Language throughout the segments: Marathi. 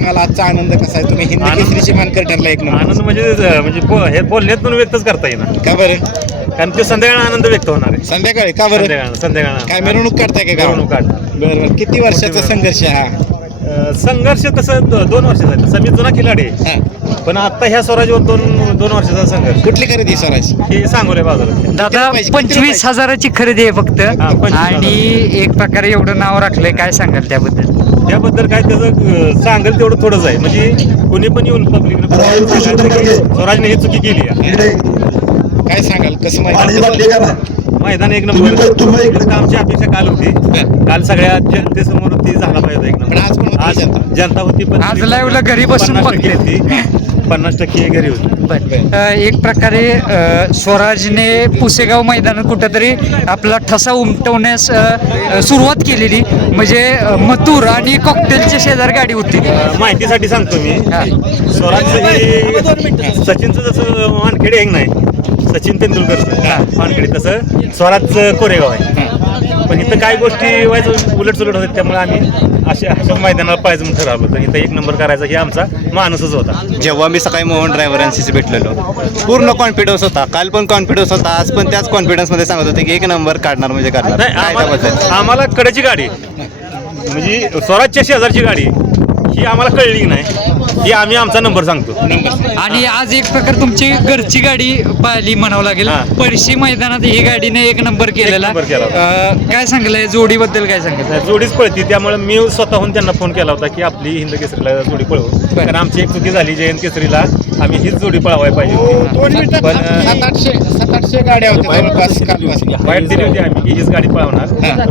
सांगाल आजचा आनंद कसा आहे? तुम्ही हिंद आनंद- केसरीची मानकर ठरला एक नंबर. आनंद म्हणजे अं, म्हणजे बो- हे बोलण्यातून व्यक्तच करता येणार का बरं? कारण ते संध्याकाळी आनंद व्यक्त होणार आहे. संध्याकाळी? का बरं? संध्याकाळ संध्याकाळ काय मिरवणूक काढताय का? मिरवणूक काढणार बरं बरं. किती वर्षाचा संघर्ष हा? अं, संघर्ष तसं द- दोन वर्षाचा आहे तसा मी जुना खिलाडी आहे. हा. पण आता ह्या स्वराज्यावर दोन दोन वर्षाचा संघर्ष. कुठली खरेदी स्वराज हे सांगोले बाजारात. दादा? किती पंचवीस? हजाराची खरेदी आहे फक्त. हा, पंचवीस आणि एक प्रकारे एवढं नाव राखलंय. काय सांगाल त्याबद्दल? त्याबद्दल काय त्याचं सांगेल तेवढं थोडंच आहे. म्हणजे कोणी पण येऊन पब्लिक स्वराजने ही चुकी केली काय सांगाल? कसं माहिती? मैदान एक नंबर. आमची अपेक्षा काल होती. काल सगळ्या जनतेसमोर ती झाला पाहिजे एक नंबर. आज जनता. होती पण आज live ला घरी बसून पन्नास टक्के घरी होती. बर. एक प्रकारे स्वराजने पुसेगाव मैदानात कुठंतरी आपला ठसा उमटवण्यास सुरुवात केलेली. म्हणजे मथुर आणि कॉकटेलच्या शेजार गाडी होती. माहितीसाठी सांगतो मी. स्वराजचं हे सचिनचं जसं वानखेडे नाही. सचिन तेंडुलकरचं. वानखेडे तसं स्वराजचं कोरेगाव आहे. पण इथं काही गोष्टी व्हायचं उलट सुलट होतात त्यामुळे आम्ही अशा अशा मैदानाला पाहिजे म्हणून ठरवलं होतं. इथं एक नंबर करायचा हे आमचा मानसच होता. जेव्हा मी सकाळी मोहन ड्रायव्हरांशी भेटलेलो पूर्ण कॉन्फिडन्स होता. काल पण कॉन्फिडन्स होता आज पण त्याच कॉन्फिडन्समध्ये सांगत होते की एक नंबर काढणार म्हणजे काढणार नाही काय आम्हाला त्याबद्दल. आम्हाला कडेची गाडी म्हणजे स्वराजच्या शेजारची गाडी ही आम्हाला कळली नाही. ही आम्ही आमचा नंबर सांगतो. आणि आज एक प्रकार तुमची घरची गाडी पाहिली म्हणावं लागेल. हा. पळशी मैदानात ही गाडीने एक नंबर केलेला. नंबर केला होता. अ, काय सांगलंय? जोडीबद्दल काय सांगितलं जोडीच पळती. त्यामुळे मी स्वतःहून त्यांना फोन केला होता की आपली हिंद केसरीला जोडी पळवू. कारण आमची एक चुकी झाली जयंत केसरीला. आम्ही हीच जोडी पळवायला पाहिजे होती. दोन मिनिटात पण, अं, सात आठशे सात आठशे गाड्या होत्या जवळपास कालपासून वाईट दिली होती आम्ही की हीच गाडी पळवणार.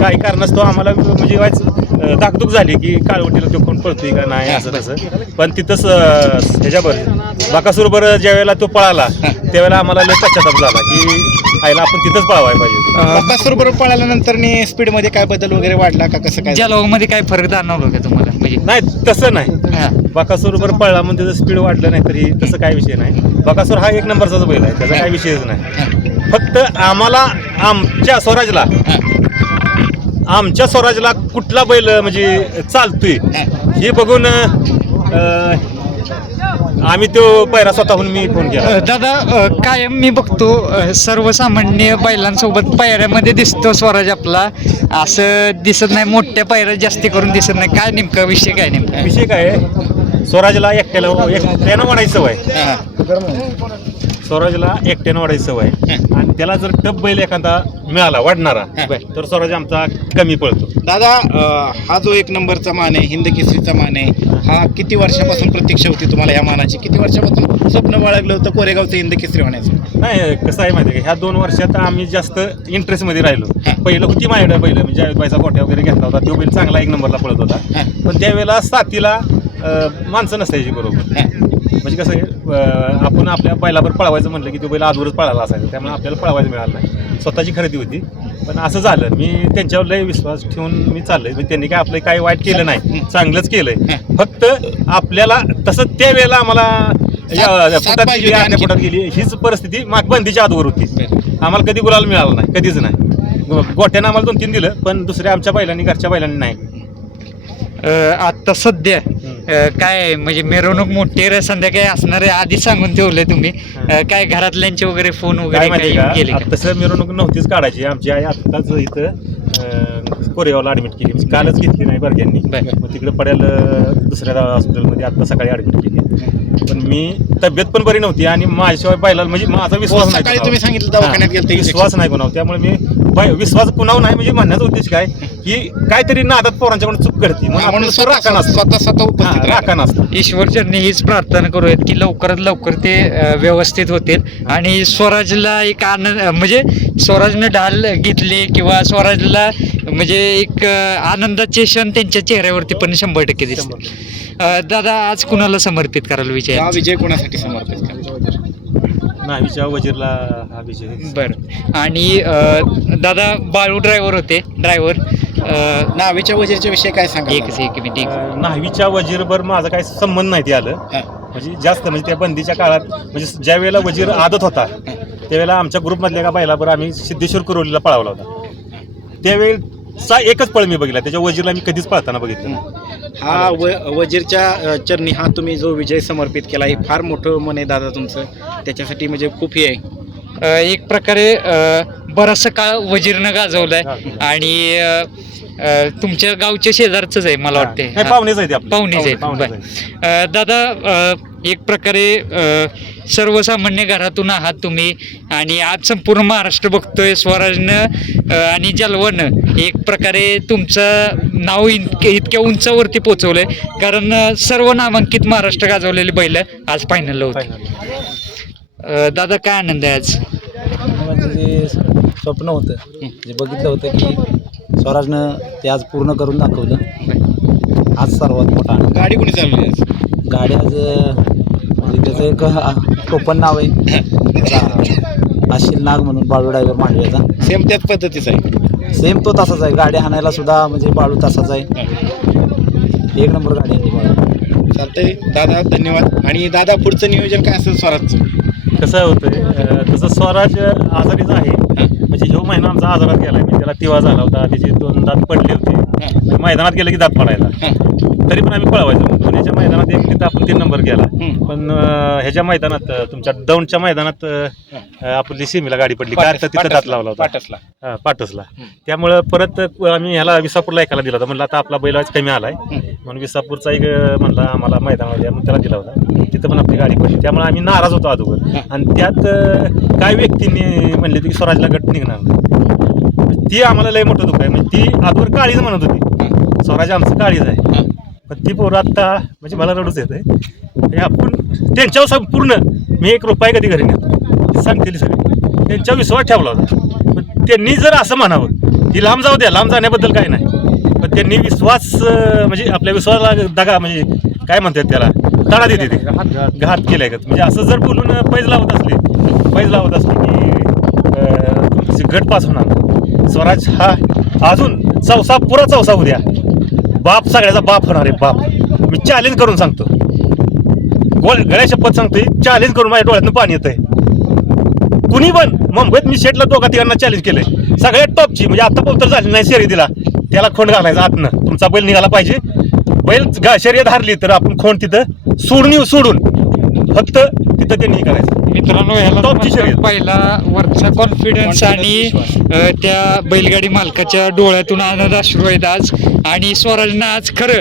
काही कारणास्तव आम्हाला म्हणजे वाईच अं, धाकधूक झाली की काळवटीला तो कोण पळतोय का नाही असं तसं. पण तिथंच अं, ह्याच्यावर बाकासूरबर ज्या वेळेला तो पळाला त्यावेळेला आम्हाला लय पश्चाताप झाला की आईला आपण तिथंच पळवायला पाहिजे. बकासूर बरोबर पळाल्यानंतर स्पीडमध्ये काय बदल वगैरे वाढला का कसं काय? मध्ये काय फरक जाणवलं का तुम्हाला? म्हणजे नाही तसं नाही. हा. बकासूर बरोबर पळला त्याचं स्पीड वाढलं नाही तरी तसं काय विषय नाही. बकासूर हा एक नंबरचाच बैल आहे त्याचा काही विषयच नाही. फक्त आम्हाला आमच्या स्वराजला आमच्या स्वराजला कुठला बैल म्हणजे चालतोय हे. बघून अं, आम्ही तो पैरा स्वतःहून मी फोन केला. दादा अ, कायम मी बघतो अ, सर्वसामान्य बैलांसोबत पायऱ्यामध्ये दिसतो स्वराज आपला. असं दिसत नाही मोठ्या पायऱ्या जास्ती करून दिसत नाही. काय नेमका विषय काय नेमका? विषय काय आहे? स्वराजला एकट्याला एकट्यानं वाढायची सवय. हा. स्वराजला एकट्यानं वाढायची सवय. आणि त्याला जर टप बैल एखादा मिळाला वाढणारा तर स्वराज आमचा कमी पळतो. दादा अं, हा जो एक नंबरचा मान आहे हिंद केसरीचा मान आहे हा किती वर्षापासून प्रतीक्षा होती तुम्हाला या मानाची? किती वर्षापासून स्वप्न बाळगलं होतं कोरेगावचं हिंद केसरी होण्याचं नाही कसं आहे माहिती आहे का? ह्या दोन वर्षात आम्ही जास्त इंटरेस्टमध्ये राहिलो. पहिलं होती माझ्याकडे पहिलं म्हणजे जावेदबाईचा गोट्या वगैरे घेतला होता. तो बैल चांगला एक नंबरला पळत होता. पण त्यावेळेला साथीला माणसं नसायची बरोबर. म्हणजे कसं आहे आपण आपल्या बैलावर पळवायचं म्हणलं की तो बैल आजवरच पळाला असायचा. त्यामुळे आपल्याला पळवायचं मिळालं नाही. स्वतःची खरेदी होती. पण असं झालं. मी त्यांच्यावर लय विश्वास ठेवून मी चाललोय. म्हणजे त्यांनी काय आपलं काही वाईट केलं नाही. चांगलंच केलंय. फक्त आपल्याला तसं त्या वेळेला आम्हाला पोटात गेली आणखी. पोटात गेली. हीच परिस्थिती माग बंदीच्या आजवर होती. आम्हाला कधी गुलाल मिळाला नाही. कधीच नाही. गोट्यानं आम्हाला दोन तीन दिलं पण दुसऱ्या आमच्या बैलांनी घरच्या बैलांनी नाही. अ, आता सध्या काय म्हणजे मिरवणूक मोठी रे संध्याकाळी असणार आहे आधीच सांगून ठेवलंय तुम्ही. अ, काय घरातल्यांचे वगैरे फोन काय वगैरे माहिती काही का गेले आता तसं मिरवणूक नव्हतीच काढायची. आमची आई आत्ताच इथं अं, कोरेगावला ऍडमिट केली. म्हणजे कालच घेतली नाही बरग्यांनी बरं. मग तिकडे पडेल अं, दुसऱ्या हॉस्पिटलमध्ये आता सकाळी ऍडमिट केली. पण मी तब्येत पण बरी नव्हती आणि माझ्याशिवाय बैलाला म्हणजे माझा विश्वास नाही सकाळी कोणावर. तुम्ही सांगितलं दवाखान्यात हा, विश्वास नाही कोणावर. त्यामुळे मी विश्वास कुणावर नाही म्हणजे म्हणण्याचा उद्देश काय? की काहीतरी नादात पोरांच्याकडून चूक घडती म्हणून आपण स्वतः स्वतः ईश्वरचरणी हीच प्रार्थना करूयात की लवकरात लवकर ते व्यवस्थित होतील. आणि स्वराजला एक आनंद म्हणजे स्वराजनं ढाल घेतले किंवा स्वराजला म्हणजे एक आनंदाचे क्षण त्यांच्या चेहऱ्यावरती पण शंभर टक्के दिसतील. अ, दादा आज कुणाला समर्पित करायला विचार हा विजय कोणासाठी समर्पित करा? नाहीच्या वजीरला हा विजय बरं. आणि अ, दादा बाळू ड्रायव्हर होते ड्रायव्हर नावेच्या वजीरच्या विषय काय सांगा एक एक मिनिट एक. अं, न्हावीच्या माझा काही संबंध नाही ते आलं. म्हणजे जास्त म्हणजे त्या बंदीच्या काळात म्हणजे ज्या वेळेला वजीर आदत होता त्यावेळेला आमच्या ग्रुपमधल्या का बैलाबर आम्ही सिद्धेश्वर कुरोलीला पळावला होता. त्यावेळेचा एकच पळ मी बघितला त्याच्या वजीरला मी कधीच पळताना बघितलं नाही. हा व वजीरच्या चरणी हा तुम्ही जो विजय समर्पित केला हे फार मोठं मन आहे दादा तुमचं. त्याच्यासाठी म्हणजे खूप हे आहे. एक प्रकारे अ, बराचसा काळ वजीरनं गाजवलाय. आणि अ, तुमच्या गावच्या शेजारचंच आहे मला वाटते नाही पाहुणेच आहेत आपले. पाहुणेच आहेत. पाहुणेच बरं. आहेत. अ, दादा अ, एक प्रकारे अ, सर्वसामान्य घरातून आहात तुम्ही आणि आज संपूर्ण महाराष्ट्र बघतोय स्वराजनं अ, आणि जलवानं. एक प्रकारे तुमचं नाव इतके इतक्या उंचावरती पोचवलंय. कारण अ, सर्व नामांकित महाराष्ट्र गाजवलेली बैल आज फायनलला होती. अ, दादा काय आनंद आहे आज? माझं जे स्वप्न होतं. जे बघितलं होतं की स्वराजनं ते आज पूर्ण करून दाखवलं. आज सर्वात मोठा आनंद. गाडी कोणी चालवली आज? गाडी आज म्हणजे त्याचं एक टोपण नाव आहे. आशिल नाग म्हणून बाळू ड्रायव्हर मांडव्याचा सेम त्याच पद्धतीचं आहे. सेम तो तसाच आहे. गाडी हाणायला सुद्धा म्हणजे बाळू तसाच आहे. एक नंबर गाडी आहे ती बाळू. चालतंय. दादा धन्यवाद. आणि दादा पुढचं नियोजन काय असेल स्वराजचं? कसं होतंय अं, तसं स्वराज आजारीच आहे. म्हणजे ह्यो महिना आमचा आजारात गेलाय. म्हणजे त्याला तिवा झाला होता त्याचे दोन दात पडले होते. मैदानात गेले की दात पडायला. तरी पण आम्ही पळवायचो. पुण्याच्या मैदानात एक तिथं आपण तीन नंबर गेला. पण ह्याच्या मैदानात तुमच्या दौंडच्या मैदानात आपली सीमेला गाडी पडली. काय तर तिथं दात लावला होता. पाटसला. हा, पाटसला. त्यामुळं परत आम्ही ह्याला विसापूरला एकाला दिला होता. म्हणलं आता आपला बैल आज कमी आलाय. म्हणून विसापूरचा एक म्हणला आम्हाला द्या मग त्याला दिला होता. तिथं पण आपली गाडी पडली. त्यामुळे आम्ही नाराज होतो अगोदर. आणि त्यात काही व्यक्तींनी म्हणले की स्वराजला गट निघणार. ती आम्हाला लय मोठं दुःख आहे. म्हणजे ती अगोदर काळीच म्हणत होती. स्वराज आमचं काळीच आहे. पण ती पोरं आत्ता म्हणजे मला रडूच येत आहे आपण त्यांच्यावर संपूर्ण मी एक रुपये कधी घरी नेतो सांगतील सगळे. त्यांच्यावर विश्वास ठेवला होता. पण त्यांनी जर असं म्हणावं की लांब जाऊ द्या लांब जाण्याबद्दल काय नाही. पण त्यांनी विश्वास म्हणजे आपल्या विश्वासाला दगा म्हणजे काय म्हणतात त्याला? तडा देते ते घात केलाय का म्हणजे असं जर बोलून पैज लावत असले पैज लावत असले की तुमची गट पास होणार स्वराज हा अजून चौसा पुरा चौसा उद्या. बाप सगळ्याचा बाप होणार आहे बाप. मी चॅलेंज करून सांगतो. गोळ गळ्या शपथ सांगतोय चॅलेंज करून माझ्या डोळ्यातनं पाणी येतंय. कुणी पण मुंबईत मी शेटला दोघा तिघांना चॅलेंज केलंय. सगळ्यात टॉपची म्हणजे आता पोतर झाली नाही शर्यतीला. त्याला खोंड घालायचा आतनं. तुमचा बैल निघाला पाहिजे. बैल शर्यत हारली तर आपण खोंड तिथं सोडून येऊ सोडून. फक्त तिथं त्यांनी हे करायचं. मित्रांनो ह्याला शर्यत. पहिला वरचा कॉन्फिडन्स आणि अ, त्या बैलगाडी मालकाच्या डोळ्यातून आनंद अश्रू आहेत आज. आणि स्वराजनं आज खरं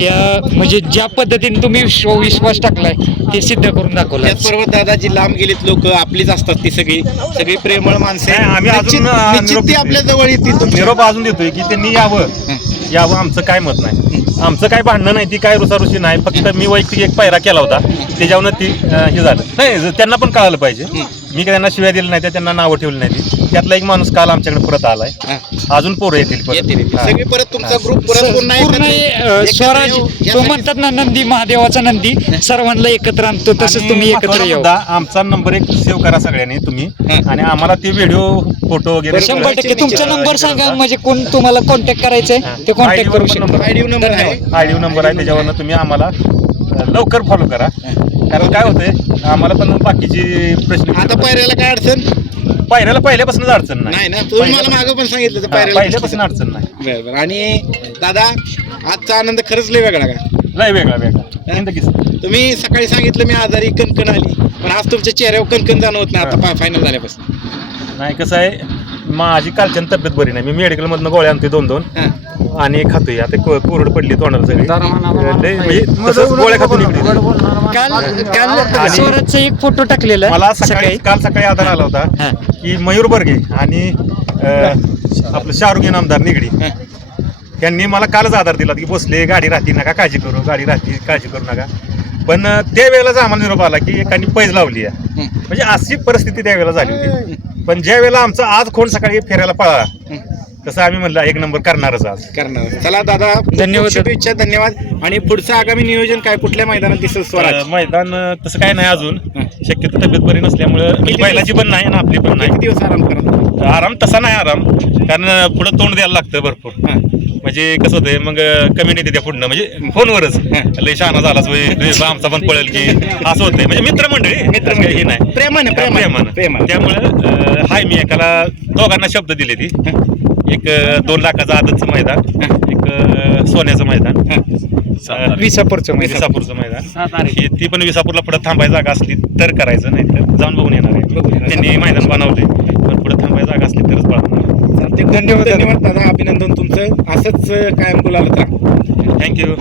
या म्हणजे ज्या पद्धतीने तुम्ही विश्व- विश्वास टाकलाय ते सिद्ध करून दाखवलं. त्याचबरोबर दादा जी लांब गेलीत लोक आपलीच असतात ती सगळी. सगळी प्रेमळ माणसे नाही, आम्ही अजून, निश्चित- अं, निश्चित निरोप ती देतोय. आपल्या जवळ येतील तुमच्या. निरोप अजून देतोय की त्यांनी यावं. यावं आमचं काय मत नाही. आमचं काय भांडणं नाही ती काय रुसारुशी नाही. फक्त मी वैयक्तिक एक पायरा केला होता. त्याच्यावरनं ती हे झालं. नाही त्यांना पण कळालं पाहिजे. मी काय त्यांना शिव्या दिल्या नाही त्या त्यांना नावं ठेवली नाही त्यातला एक माणूस काल आमच्याकडे परत आलाय हा. अजून पोरं येतील परत. येतील येतील. हा. सगळी परत तुमचा ग्रुप परत पुन्हा पूर्ण एकत्र- अ, एकत्र स्वराज येऊ. तो यासाठी- म्हणतात ना नंदी महादेवाचा नंदी सर्वांना एकत्र आणतो तसंच आणि तुम्ही एकत्र मुद्दा, आमचा नंबर एक सेव्ह करा सगळ्यांनी तुम्ही. आणि आम्हाला ते व्हिडिओ फोटो वगैरे शंभर टक्के तुमचा नंबर सांगा. म्हणजे कोण तुम्हाला कॉन्टॅक्ट करायचंय ते कॉन्टॅक्ट करू पण शकता नंबर आहे. ID नंबर आहे. नंबर आहे त्याच्यावरनं तुम्ही आम्हाला अं, लवकर फॉलो करा कारण काय होतंय? आम्हाला पण बाकीची प्रश्न आता पायऱ्याला काय अडचण? पायऱ्याला पहिल्यापासूनच अडचण नाही. नाही ना तुम्ही मला मागं पण सांगितलं तर हा, पायऱ्याला पहिल्यापासून अडचण नाही. बरं बरं. आणि दादा आजचा आनंद खरंच लय वेगळा का? लय वेगळा वेगळा. जिंदगीच तुम्ही सकाळी सांगितलं मी आजारी कणकण आली. पण आज तुमच्या चेहऱ्यावर कणकण जाणवत नाही आता फायनल झाल्यापासून. नाही कसं आहे माझी कालच्यान तब्येत बरी नाही. मी मेडिकलमधनं गोळ्या आणते दोन दोन हा. आणि खातोय. आता को- कोरड पडली तोंडाला सगळी. लय म्हणजे तसंच गोळ्या खातून इकडे. काल काल स्वराजचा एक फोटो टाकलेला मला सकाळी काल सकाळी आधार आला हा. होता की मयूर बर्गे आणि अं, आपलं शाहरुख आमदार निगडी. हा. यांनी मला कालच आधार दिला की बसले गाडी राहते नका काळजी करू गाडी राहते काळजी करू नका. पण अं, त्यावेळेलाच आम्हाला निरोप आला की एकाने पैज लावली आहे. म्हणजे अशी परिस्थिती त्यावेळेला झाली होती. पण ज्या वेळेला आमचा आज खोंड सकाळी फिरायला पळा तसं आम्ही म्हणलं एक नंबर करणारच आज. करणार. चला दादा धन्यवाद. शुभेच्छा धन्यवाद. आणि पुढचं आगामी नियोजन काय? कुठल्या मैदानात दिसेल स्वराज? अं, मैदान अं, तसं काय नाही अजून. शक्यतो तब्येत बरी नसल्यामुळं म्हणजे बैलाची पण नाही आणि आपली पण नाही. किती दिवस आराम करा आराम तसा नाही आराम. कारण पुढं तोंड द्यायला लागतं भरपूर. हा. म्हणजे कसं होतंय मग कमी नाही त्या पुढनं. म्हणजे फोनवरच. लय शहाणा झालाच होय, लय आमचा पण पळेल की. असं होतंय. म्हणजे मित्रमंडळी. मित्रमंडळी. हे नाही. प्रेमाने, प्रेमाने. त्यामुळं हाय मी एकाला दोघांना शब्द दिले ती. एक दोन लाखाचं आदतचं मैदान एक सोन्याचं मैदान विसापूरचं मैदान. विसापूरचं मैदान. हे ती पण विसापूरला पुढे थांबायची जागा असली तर करायचं नाही तर जाऊन बघून येणार. आहे. त्यांनी मैदान बनवले पण पुढे थांबायची जागा असली तरच. खूप धन्यवाद. धन्यवाद दादा. अभिनंदन तुमचं. असंच कायम बोलायला राहा. थँक्यू